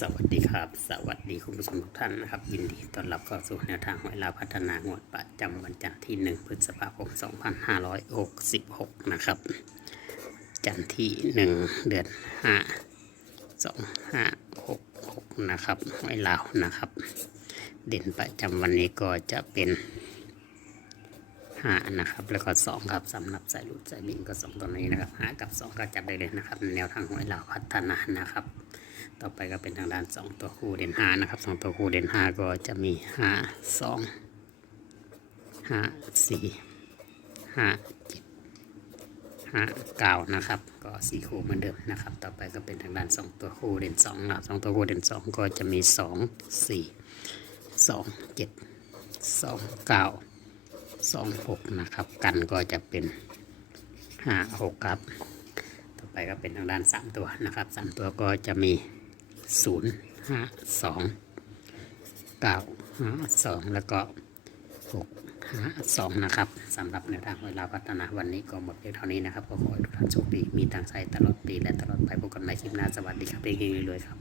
สวัสดีครับ สวัสดีคุณผู้ชมทุกท่านนะครับ ยินดีต้อนรับเข้าสู่แนวทางหวยลาพัฒนางวดประจำวันจันทร์ที่ 1 พฤษภาคม 2566 นะครับ จันทร์ที่ 1 เดือน 5 2566 นะครับหวยลาวนะครับ เด่นประจำวันนี้ก็จะเป็น 5 นะครับ แล้วก็ 2 ครับสำหรับสายลุดสายบินก็ 2 ตัวนี้นะครับ 5 กับ 2 ก็จับได้เลยนะครับ แนวทางหวยลาวพัฒนานะครับ ต่อไปก็เป็นทางด้าน2ตัวคู่เด่น5นะครับ2ตัวคู่เด่น5ก็จะมี5 2 5 4 5 7 5 9นะครับ ก็สี่คู่เหมือนเดิมนะครับ ต่อไปก็เป็นทางด้าน2ตัวคู่เด่น2นะครับ2ตัวคู่เด่น2ก็จะมี2 4 2 7 2 9 2 6นะครับ กันก็จะเป็น5 6ครับ ต่อไปก็เป็นทางด้าน3ตัวนะครับ3ตัวก็จะมี ศูนย์ห้าสองเก้าห้าสองแล้วก็หกห้าสองนะครับสำหรับในทางเวลาพัฒนาวันนี้ก็หมดเพียงเท่านี้นะครับ ก็ขอให้ทุกท่านโชคดี มีทางใจตลอดปีและตลอดไปพบกันใหม่คลิปหน้าสวัสดีครับเองเลยครับ